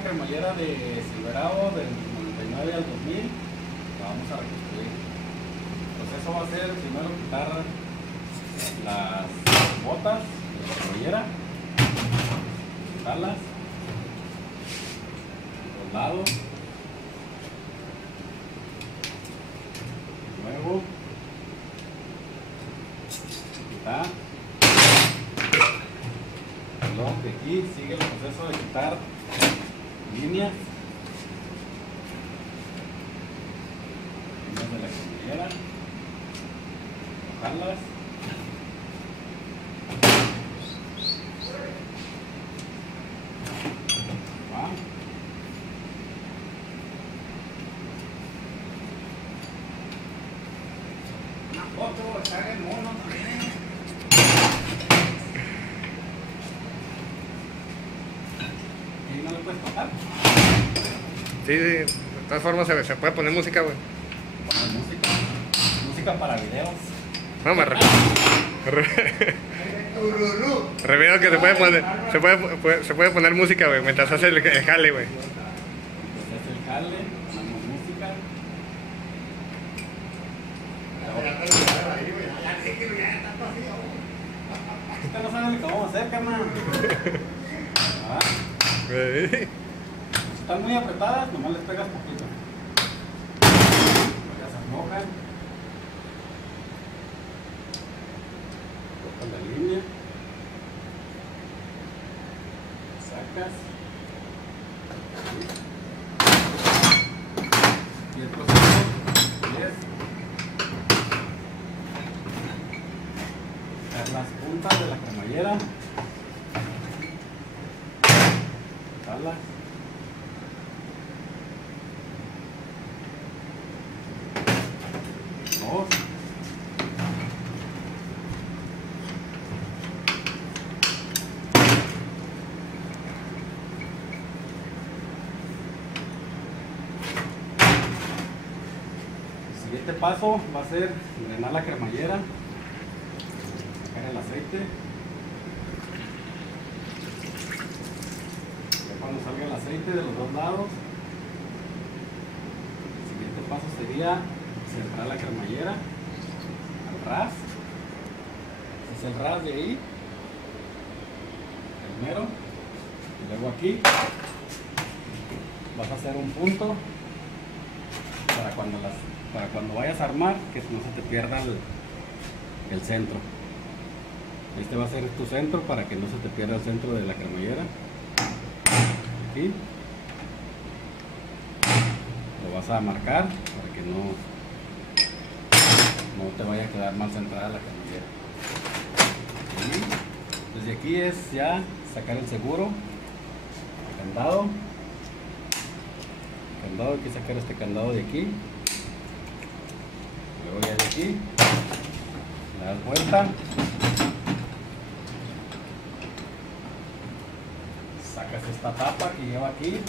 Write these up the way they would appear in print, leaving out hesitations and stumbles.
una cremallera de Silverado del 99 al 2000. La vamos a reconstruir. El proceso va a ser primero quitar las botas de la cremallera, quitarlas, los lados, luego quitar. Luego de aquí sigue el proceso de quitar líneas de la cremallera, bajarlas, una foto, está el mono también. y no le puedes tocar. Sí, de todas formas se puede poner música, güey. Poner música para videos. No, me refiero que se puede poner música, güey, mientras hace el jale, güey. Entonces hace el jale, ponemos música. Usted no sabe lo que vamos a hacer, carnal. Güey. Si están muy apretadas, nomás les pegas poquito. Ya se aflojan. Cortas la línea. Sacas. Y el proceso es quitar las puntas de la cremallera. Quitarlas. Dos. El siguiente paso va a ser drenar la cremallera, sacar el aceite. Ya cuando salga el aceite de los dos lados, el siguiente paso sería centrar la cremallera al ras. Ese es el ras de ahí, primero, y luego aquí vas a hacer un punto para cuando vayas a armar, que no se te pierda el centro. Este va a ser tu centro para que no se te pierda el centro de la cremallera. Aquí lo vas a marcar para que no te vaya a quedar mal centrada la cremallera. Y desde aquí es ya sacar el seguro, el candado. Hay que sacar este candado de aquí. Luego ya de aquí le das vuelta, sacas esta tapa que lleva aquí,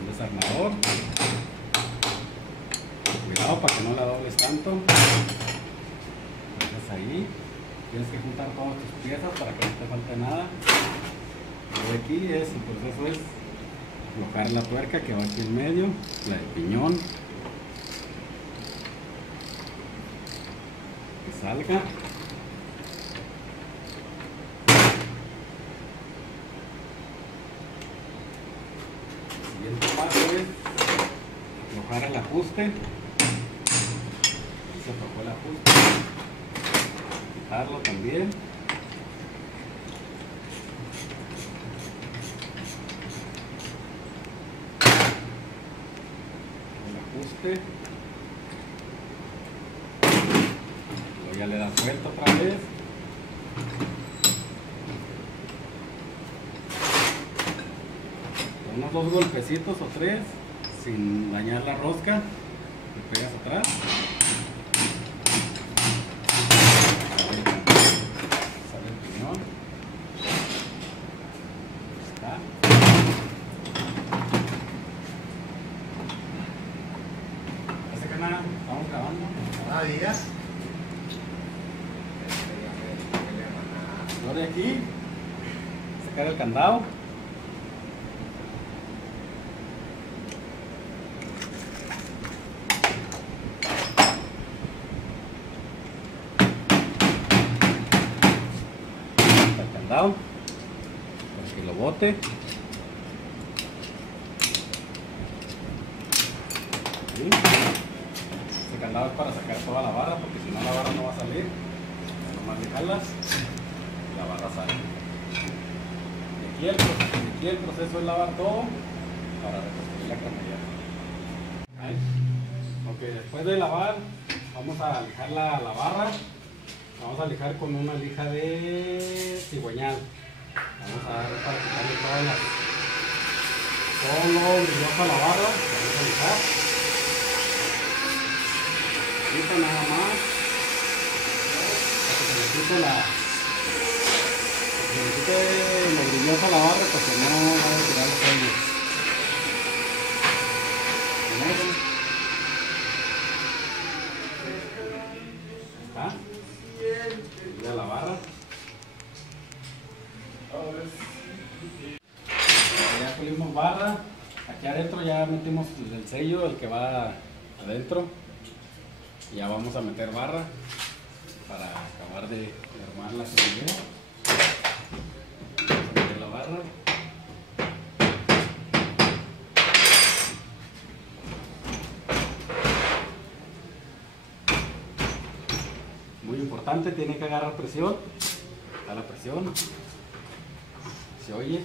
un desarmador. Cuidado para que no la dobles tanto. Dejas ahí. Tienes que juntar todas tus piezas para que no te falte nada. Y de aquí el proceso es aflojar la tuerca que va aquí en medio, la del piñón, que salga. El siguiente paso es aflojar el ajuste. Ahí se aflojó el ajuste, quitarlo también. Luego ya le das vuelta otra vez. Con unos 2 golpecitos o 3 sin dañar la rosca, le pegas atrás. Sale el piñón. Ahí está. Estamos grabando. Ah, días. Lo de aquí, sacar el candado. El candado para que lo bote. ¿Sí? Este candado es para sacar toda la barra, porque si no la barra no va a salir. Nomás le jalas y la barra sale. Y aquí el proceso es lavar todo para reconstruir la cremallera. ¿Vale? Ok, después de lavar vamos a lijar la barra. Vamos a lijar con una lija de cigüeñal. Vamos a dar para quitarle todo lo brilloso a la barra. Vamos a lijar. Listo, nada más. Para que se le quite lo brilloso a la barra, porque no va a tirar los sellos. ¿Está? Mira la barra. Ya pulimos barra. Aquí adentro ya metimos el sello, el que va adentro. Ya vamos a meter barra para acabar de armar la cremallera. Vamos a meter la barra. Muy importante, tiene que agarrar presión. Está la presión. Se oye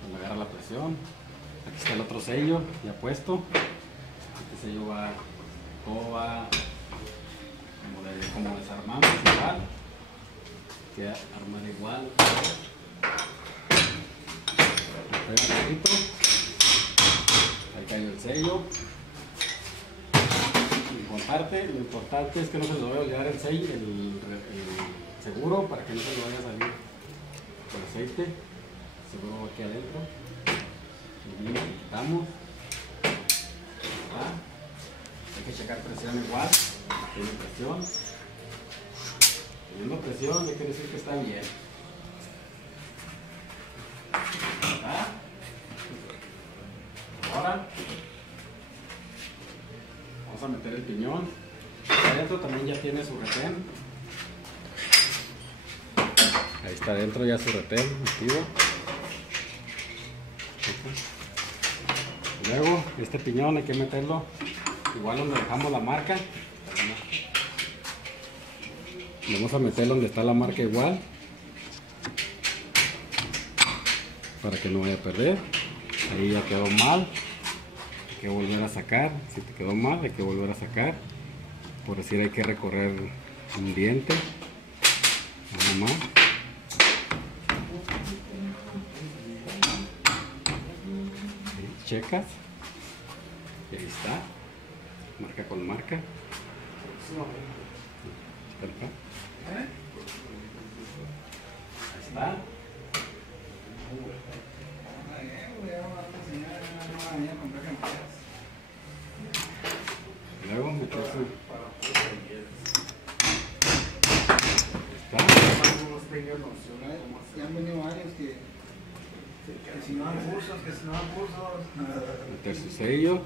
cuando agarra la presión. Aquí está el otro sello ya puesto. Este sello va, todo va como desarmamos igual. Queda armado igual. Ahí cayó el sello. Lo importante es que no se les vaya a olvidar el sello, el seguro, para que no se le vaya a salir el aceite. El seguro va aquí adentro. Y lo quitamos. Hay que checar presión igual. Tiene presión. Teniendo presión, ya quiere decir que está bien. ¿Está? Ahora vamos a meter el piñón. Adentro también ya tiene su retén. Ahí está adentro ya su retén activo. Luego este piñón hay que meterlo igual donde dejamos la marca. Vamos a meter donde está la marca igual, para que no vaya a perder. Ahí ya quedó mal, hay que volver a sacar. Si te quedó mal, hay que volver a sacar. Por decir, hay que recorrer un diente, nada más. Ahí checas y ahí está, marca con marca. Ahí está. Luego meter su... Ya han venido varios que si no dan cursos, Meter su sello.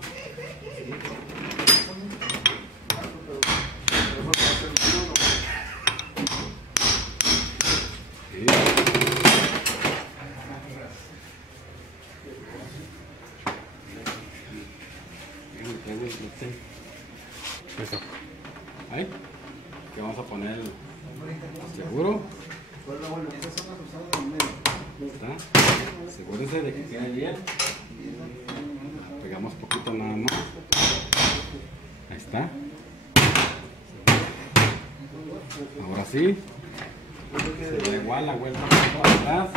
Eso. Ahí. Que vamos a poner el seguro. ¿Está? Asegúrense de que quede bien. Pegamos poquito nada más. Ahí está. Ahora sí. Se da igual la vuelta por atrás.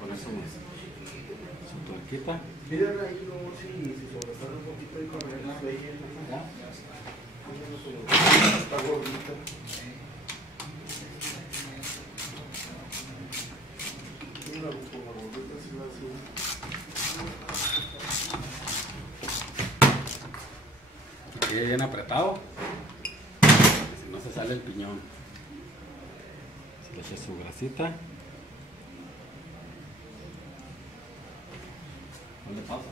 Por eso su tuerquita. Mira ahí luego si sobresale un poquito y correr la bella. Está gordita. Mira, con la gordita sí va así. Quede bien apretado. no se sale el piñón. Se le echa su grasita. No le pausa,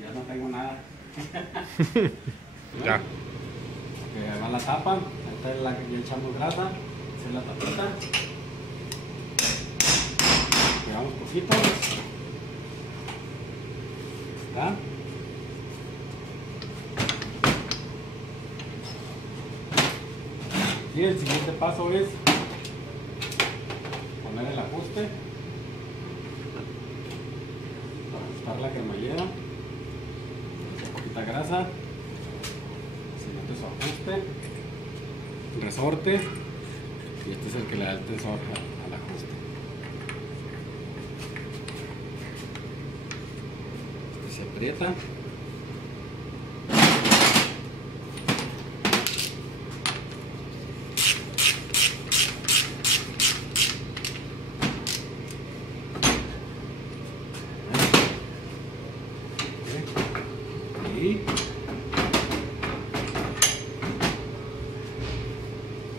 ya no tengo nada. Ya. Ok, ahí va la tapa. Esta es la que ya echamos grasa. Esa es la tapita. Pegamos poquito. ¿Ya? Y el siguiente paso es poner el ajuste para ajustar la cremallera. Un poquita grasa, siguiente su ajuste, resorte, y este es el que le da el tensor al ajuste. Este se aprieta. Y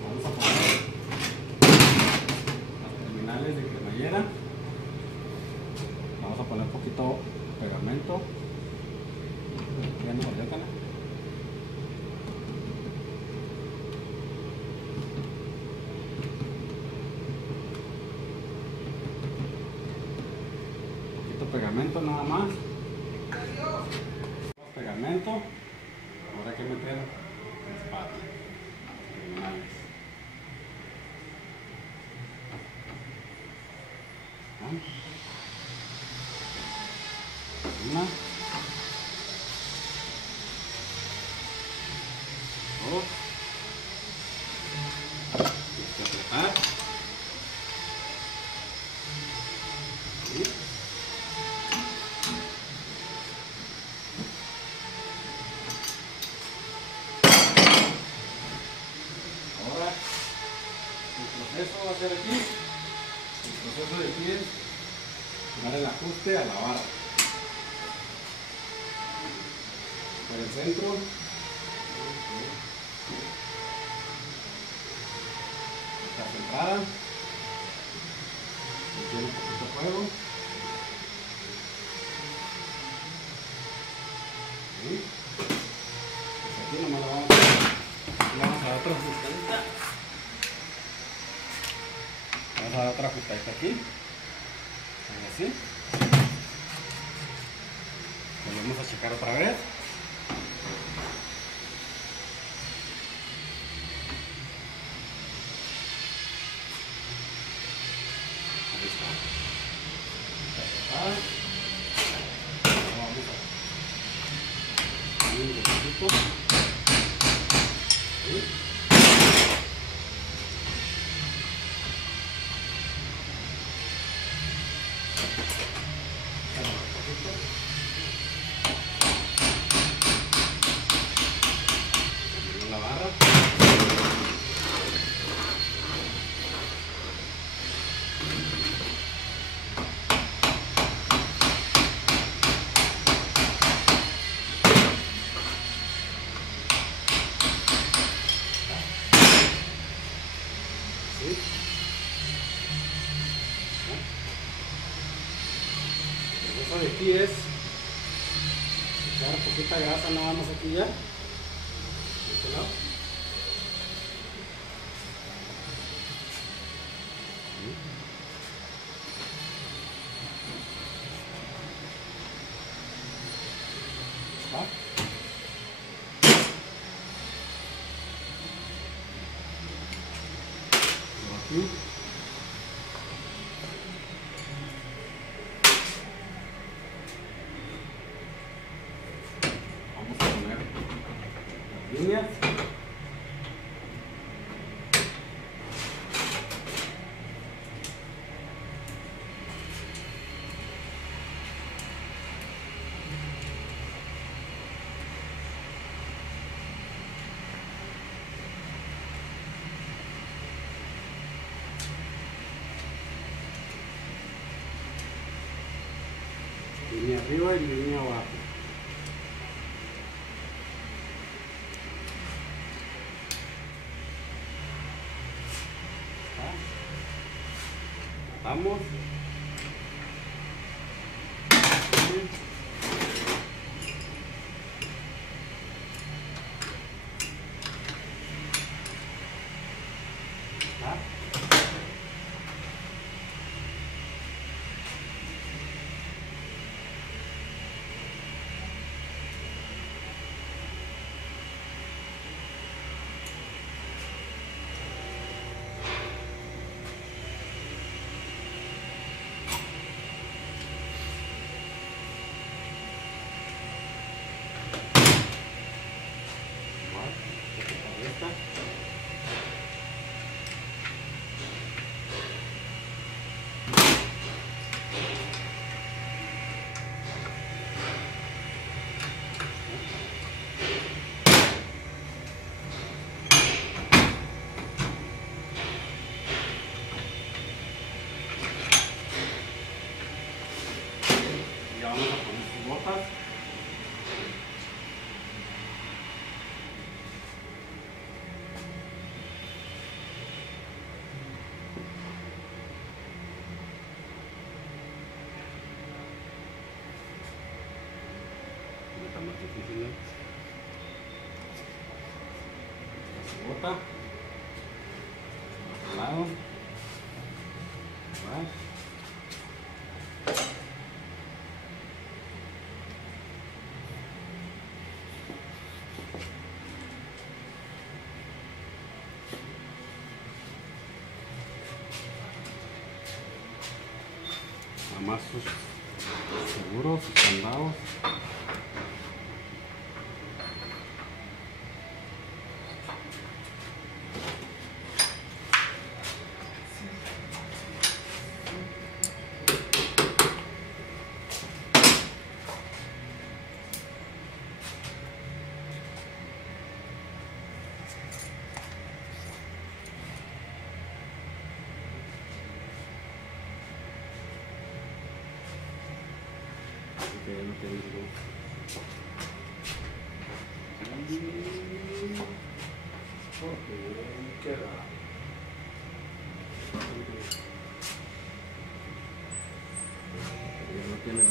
vamos a poner las terminales de cremallera. Vamos a poner un poquito de pegamento. Ya no vaya. Un poquito de pegamento nada más. Pegamento. Ahora hay que meter las patas terminales. Una, dos, hay que apretar. Y ahora el proceso va a ser aquí. El proceso de aquí es dar el ajuste a la barra. Por el centro. Está centrada. Tiene un poquito de fuego. Y pues aquí nomás le vamos a dar otra ajustadita. Vamos a dar otra ajustadita aquí. Así. Volvemos a checar otra vez. Ahí está. Vamos a poner un poquito. La barra. ¿Sí? El proceso de aquí es echar poquita grasa nada más aquí ya. De este lado. ¿Va? Aquí. Vamos a poner las líneas. Línea arriba y línea abajo. Cortamos. Ya vamos a poner sus botas. Está más difícil, ¿no? Su bota. Al lado. Más. Nada más sus seguros, sus candados. Que no te digo. Porque queda. No tiene